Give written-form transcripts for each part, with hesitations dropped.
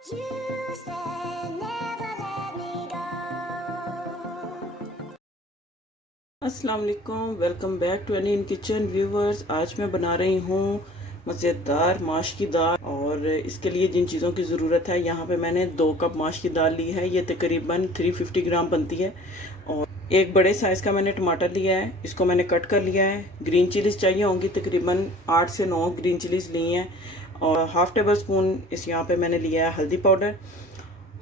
You said never let me go. अस्सलाम वालेकुम, welcome back to Annie in kitchen viewers. आज मैं बना रही हूँ मज़ेदार माश की दाल। और इसके लिए जिन चीज़ों की ज़रूरत है, यहाँ पे मैंने 2 कप माश की दाल ली है। ये तकरीबन 350 ग्राम बनती है। और एक बड़े साइज़ का मैंने टमाटर लिया है, इसको मैंने कट कर लिया है। ग्रीन चिलीज़ चाहिए होंगी, तकरीबन 8 से 9 ग्रीन चिलीज़ ली हैं। और हाफ़ टेबल स्पून इस यहाँ पे मैंने लिया है हल्दी powder,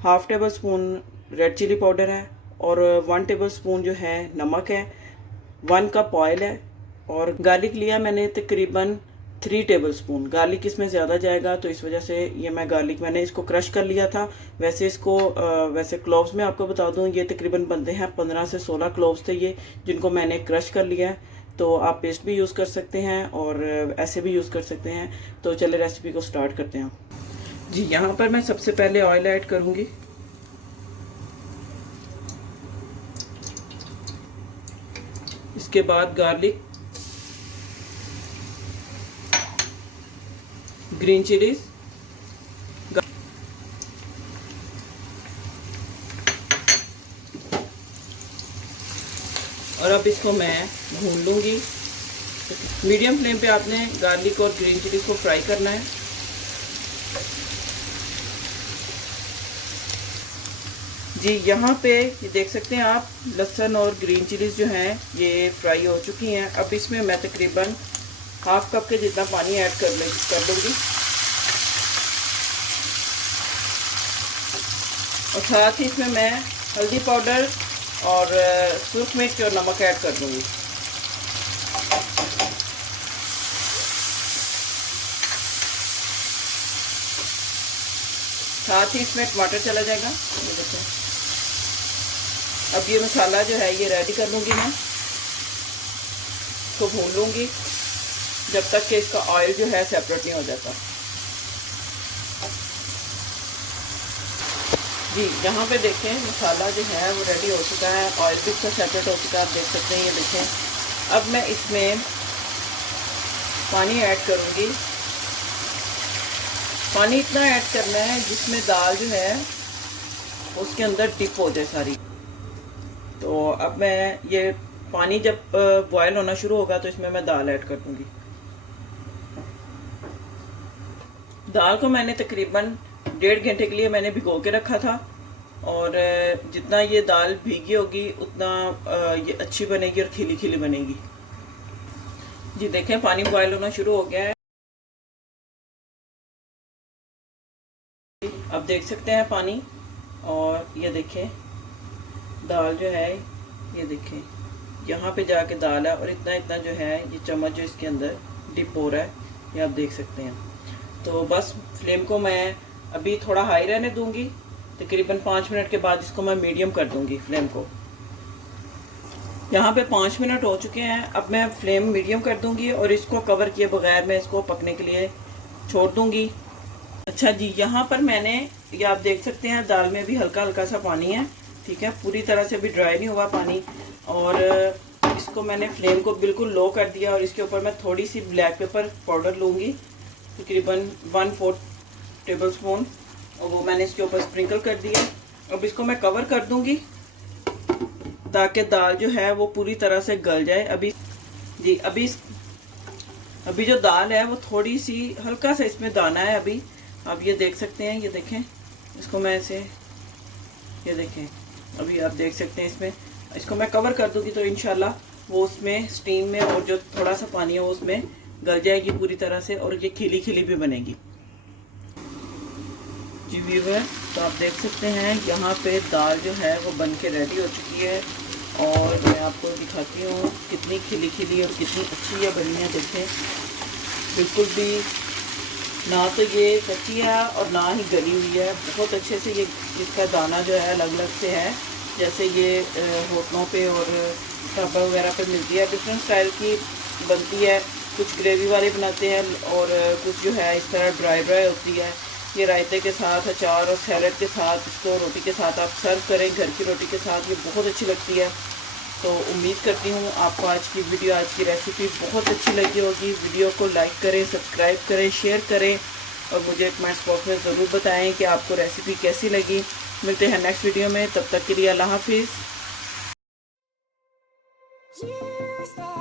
half tablespoon red chilli powder है, और 1 टेबल स्पून जो है नमक है, 1 कप ऑयल है। और गार्लिक लिया मैंने तकरीबन 3 टेबल स्पून। गार्लिक इसमें ज़्यादा जाएगा तो इस वजह से ये मैंने इसको क्रश कर लिया था। वैसे इसको वैसे क्लोव्स में आपको बता दूं, ये तकरीबन बनते हैं 15 से 16 क्लोव्स थे ये, जिनको मैंने क्रश कर लिया है। तो आप पेस्ट भी यूज़ कर सकते हैं और ऐसे भी यूज़ कर सकते हैं। तो चले रेसिपी को स्टार्ट करते हैं जी। यहाँ पर मैं सबसे पहले ऑयल ऐड करूँगी। इसके बाद गार्लिक, ग्रीन चिलीज, और अब इसको मैं भून लूँगी। मीडियम फ्लेम पे आपने गार्लिक और ग्रीन चिलीज को फ्राई करना है जी। यहाँ पे ये देख सकते हैं आप, लहसुन और ग्रीन चिलीज जो हैं ये फ्राई हो चुकी हैं। अब इसमें मैं तकरीबन हाफ कप के जितना पानी ऐड कर लूँगी। और साथ ही इसमें मैं हल्दी पाउडर और सुरख मिर्च और नमक ऐड कर दूँगी। साथ ही इसमें टमाटर चला जाएगा। ये देखो, अब ये मसाला जो है ये रेडी कर लूँगी मैं। इसको भून लूँगी जब तक कि इसका ऑयल जो है सेपरेट नहीं हो जाता जी। यहाँ पे देखें, मसाला जो है वो रेडी हो चुका है, ऑयल भी इसका सेपरेट हो चुका है, आप देख सकते हैं। ये देखें, अब मैं इसमें पानी ऐड करूँगी। पानी इतना ऐड करना है जिसमें दाल जो है उसके अंदर डिप हो जाए सारी। तो अब मैं ये पानी जब बॉयल होना शुरू होगा तो इसमें मैं दाल ऐड कर दूंगी। दाल को मैंने तकरीबन 1.5 घंटे के लिए मैंने भिगो के रखा था। और जितना ये दाल भीगी होगी उतना ये अच्छी बनेगी और खिली खिली बनेगी जी। देखें, पानी बॉयल होना शुरू हो गया है। अब देख सकते हैं पानी, और ये देखें दाल जो है, ये देखें यहाँ पे जाके दाल है, और इतना इतना जो है ये चम्मच जो इसके अंदर डिप हो रहा है, ये आप देख सकते हैं। तो बस फ्लेम को मैं अभी थोड़ा हाई रहने दूंगी। तकरीबन 5 मिनट के बाद इसको मैं मीडियम कर दूंगी फ्लेम को। यहाँ पे 5 मिनट हो चुके हैं। अब मैं फ्लेम मीडियम कर दूंगी और इसको कवर किए बगैर मैं इसको पकने के लिए छोड़ दूंगी। अच्छा जी, यहाँ पर मैंने, ये आप देख सकते हैं, दाल में भी हल्का हल्का सा पानी है, ठीक है, पूरी तरह से भी ड्राई नहीं हुआ पानी। और इसको मैंने फ्लेम को बिल्कुल लो कर दिया, और इसके ऊपर मैं थोड़ी सी ब्लैक पेपर पाउडर लूँगी, तकरीबन 1/4 टेबल स्पून, और वो मैंने इसके ऊपर स्प्रिंकल कर दिया। अब इसको मैं कवर कर दूँगी ताकि दाल जो है वो पूरी तरह से गल जाए। अभी जी, अभी जो दाल है वो थोड़ी सी हल्का सा इसमें दाना है अभी, आप ये देख सकते हैं। ये देखें, इसको मैं ऐसे, ये देखें, अभी आप देख सकते हैं इसमें। इसको मैं कवर कर दूंगी तो इंशाल्लाह वो उसमें स्टीम में, और जो थोड़ा सा पानी है वो उसमें गल जाएगी पूरी तरह से, और ये खिली खिली भी बनेगी जी व्यूअर। तो आप देख सकते हैं यहाँ पे दाल जो है वो बन के रेडी हो चुकी है, और मैं आपको दिखाती हूँ कितनी खिली खिली और कितनी अच्छी ये बनी है। देखें, बिल्कुल भी ना तो ये कच्ची है और ना ही गली हुई है, बहुत अच्छे से ये इसका दाना जो है अलग अलग से है, जैसे ये होटलों पे और ढाबा वगैरह पे मिलती है। डिफरेंट स्टाइल की बनती है, कुछ ग्रेवी वाले बनाते हैं, और कुछ जो है इस तरह ड्राई ड्राई होती है। ये रायते के साथ, अचार और सैलड के साथ, इसको रोटी के साथ आप सर्व करें, घर की रोटी के साथ, ये बहुत अच्छी लगती है। तो उम्मीद करती हूँ आपको आज की वीडियो, आज की रेसिपी बहुत अच्छी लगी होगी। वीडियो को लाइक करें, सब्सक्राइब करें, शेयर करें, और मुझे कमेंट्स बॉक्स में ज़रूर बताएं कि आपको रेसिपी कैसी लगी। मिलते हैं नेक्स्ट वीडियो में, तब तक के लिए अल्लाह हाफिज़। You said